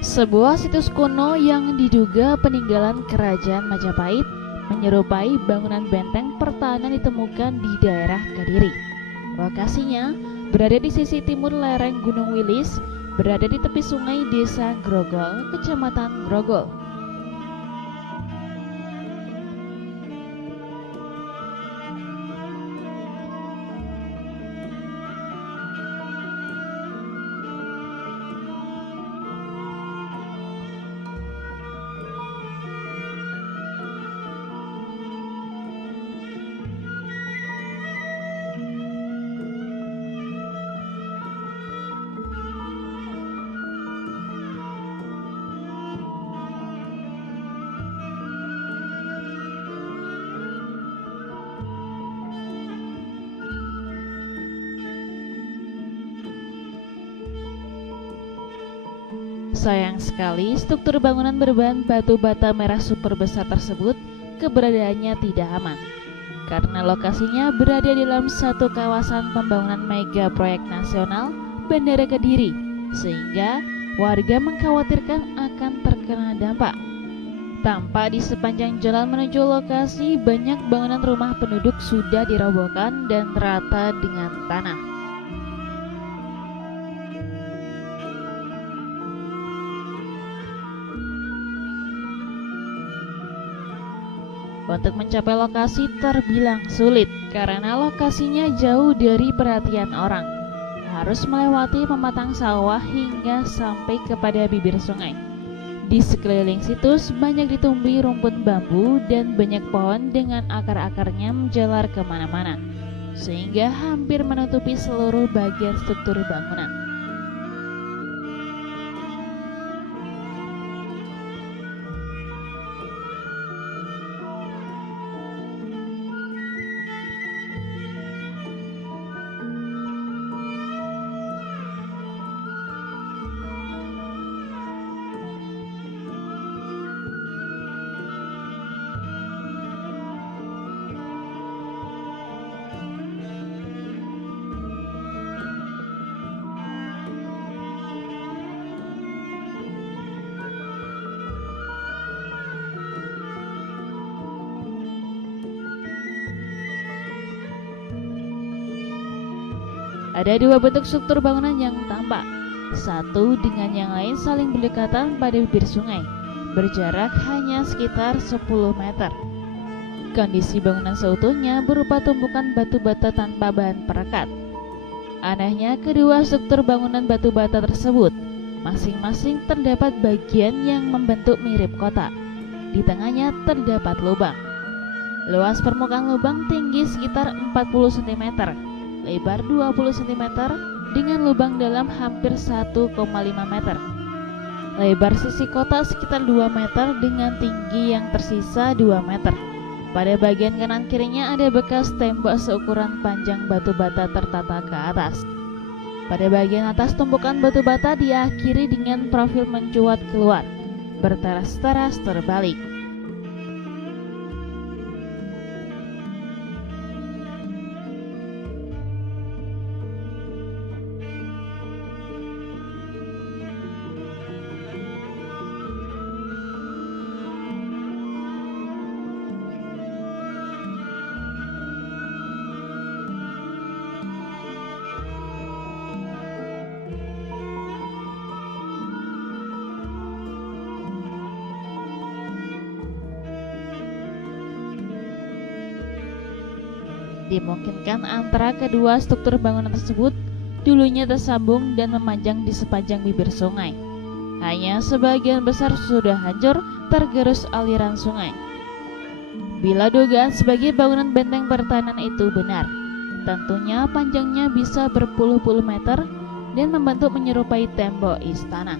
Sebuah situs kuno yang diduga peninggalan kerajaan Majapahit menyerupai bangunan benteng pertahanan ditemukan di daerah Kediri. Lokasinya berada di sisi timur lereng Gunung Wilis, berada di tepi sungai Desa Grogol, Kecamatan Grogol. Sayang sekali, struktur bangunan berbahan batu bata merah super besar tersebut keberadaannya tidak aman karena lokasinya berada di dalam satu kawasan pembangunan mega proyek nasional Bandara Kediri, sehingga warga mengkhawatirkan akan terkena dampak. Tampak di sepanjang jalan menuju lokasi banyak bangunan rumah penduduk sudah dirobohkan dan rata dengan tanah. Untuk mencapai lokasi terbilang sulit karena lokasinya jauh dari perhatian orang. Harus melewati pematang sawah hingga sampai kepada bibir sungai. Di sekeliling situs banyak ditumbuhi rumput bambu dan banyak pohon dengan akar-akarnya menjalar kemana-mana, sehingga hampir menutupi seluruh bagian struktur bangunan. Ada dua bentuk struktur bangunan yang tampak. Satu dengan yang lain saling berdekatan pada bibir sungai, berjarak hanya sekitar 10 meter. Kondisi bangunan seutuhnya berupa tumpukan batu bata tanpa bahan perekat. Anehnya, kedua struktur bangunan batu bata tersebut masing-masing terdapat bagian yang membentuk mirip kotak. Di tengahnya terdapat lubang. Luas permukaan lubang tinggi sekitar 40 cm, lebar 20 cm, dengan lubang dalam hampir 1,5 meter. Lebar sisi kotak sekitar 2 meter dengan tinggi yang tersisa 2 meter. Pada bagian kanan kirinya ada bekas tembok seukuran panjang batu bata tertata ke atas. Pada bagian atas tumpukan batu bata diakhiri dengan profil mencuat keluar, berteras-teras terbalik. Dimungkinkan antara kedua struktur bangunan tersebut dulunya tersambung dan memanjang di sepanjang bibir sungai. Hanya sebagian besar sudah hancur tergerus aliran sungai. Bila dugaan sebagai bangunan benteng pertahanan itu benar, tentunya panjangnya bisa berpuluh-puluh meter dan membentuk menyerupai tembok istana.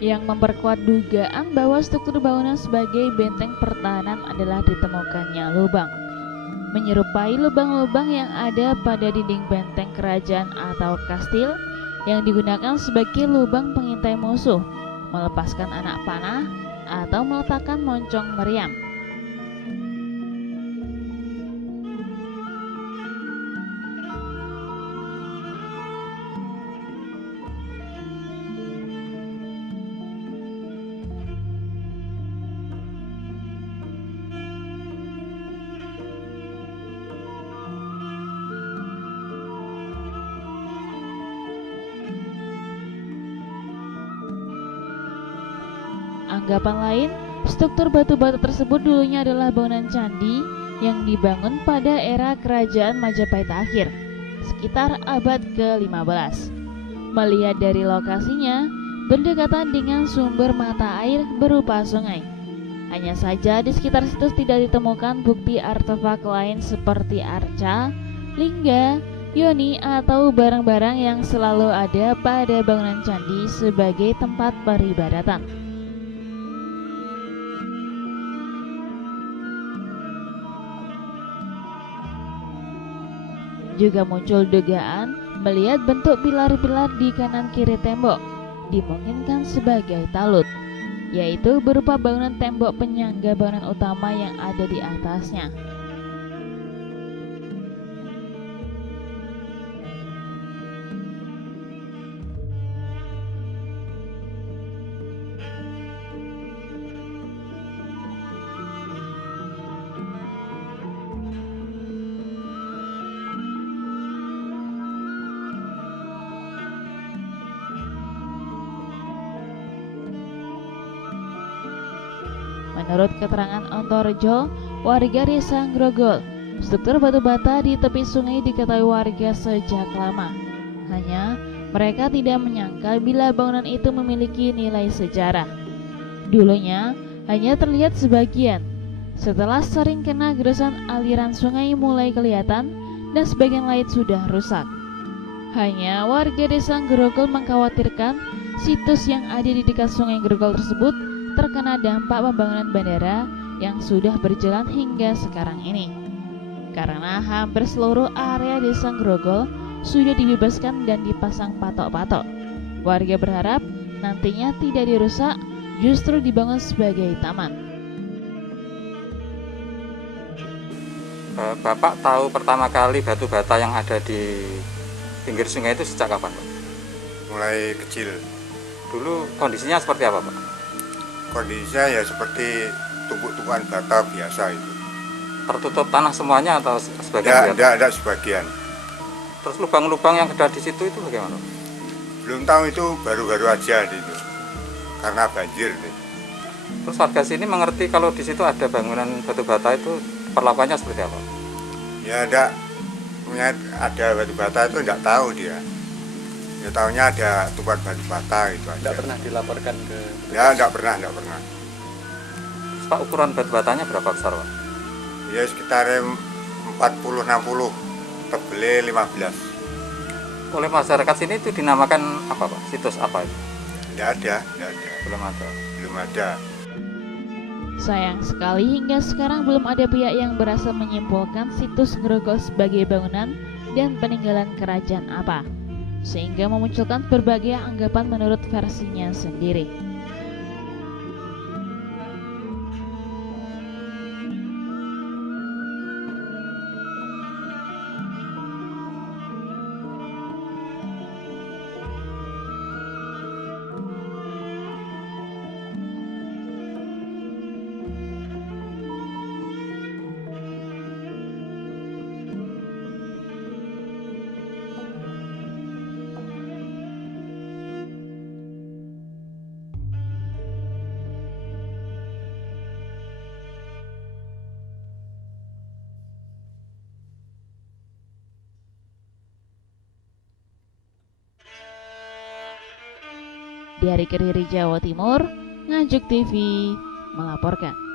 Yang memperkuat dugaan bahwa struktur bangunan sebagai benteng pertahanan adalah ditemukannya lubang, menyerupai lubang-lubang yang ada pada dinding benteng kerajaan atau kastil yang digunakan sebagai lubang pengintai musuh, melepaskan anak panah, atau meletakkan moncong meriam. Anggapan lain, struktur batu-bata tersebut dulunya adalah bangunan candi yang dibangun pada era Kerajaan Majapahit akhir, sekitar abad ke-15. Melihat dari lokasinya, berdekatan dengan sumber mata air berupa sungai. Hanya saja di sekitar situs tidak ditemukan bukti artefak lain seperti arca, lingga, yoni, atau barang-barang yang selalu ada pada bangunan candi sebagai tempat peribadatan. Juga muncul dugaan melihat bentuk pilar-pilar di kanan kiri tembok, dimungkinkan sebagai talut, yaitu berupa bangunan tembok penyangga bangunan utama yang ada di atasnya. Menurut keterangan Ontorejo, warga desa Grogol, struktur batu bata di tepi sungai diketahui warga sejak lama. Hanya mereka tidak menyangka bila bangunan itu memiliki nilai sejarah. Dulunya hanya terlihat sebagian. Setelah sering kena gerusan, aliran sungai mulai kelihatan dan sebagian lain sudah rusak. Hanya warga desa Grogol mengkhawatirkan situs yang ada di dekat sungai Grogol tersebut terkena dampak pembangunan bandara yang sudah berjalan hingga sekarang ini. Karena hampir seluruh area desa Grogol sudah dibebaskan dan dipasang patok-patok. Warga berharap nantinya tidak dirusak, justru dibangun sebagai taman. Bapak tahu pertama kali batu bata yang ada di pinggir sungai itu sejak kapan, Pak? Mulai kecil. Dulu kondisinya seperti apa, Pak? Kondisinya ya seperti tumpuk-tumpukan bata biasa itu. Tertutup tanah semuanya atau sebagian? Ada sebagian. Terus lubang-lubang yang ada di situ itu bagaimana? Belum tahu, itu baru-baru aja itu. Karena banjir nih. Terus warga sini mengerti kalau di situ ada bangunan batu bata itu perlakuannya seperti apa? Ya ada batu bata itu enggak tahu dia. Ya tahunya ada tumpukan batu bata itu aja. Tidak pernah dilaporkan ke? Ya enggak pernah. Terus, Pak, ukuran batu batanya berapa besar, Pak? Ya sekitar 40-60, tebelnya 15. Oleh masyarakat sini itu dinamakan apa, Pak? Situs apa itu? Enggak ada. Belum ada. Sayang sekali hingga sekarang belum ada pihak yang berhasil menyimpulkan situs Grogol sebagai bangunan dan peninggalan kerajaan apa, sehingga memunculkan berbagai anggapan menurut versinya sendiri. Dari Kediri, Jawa Timur, Nganjuk TV melaporkan.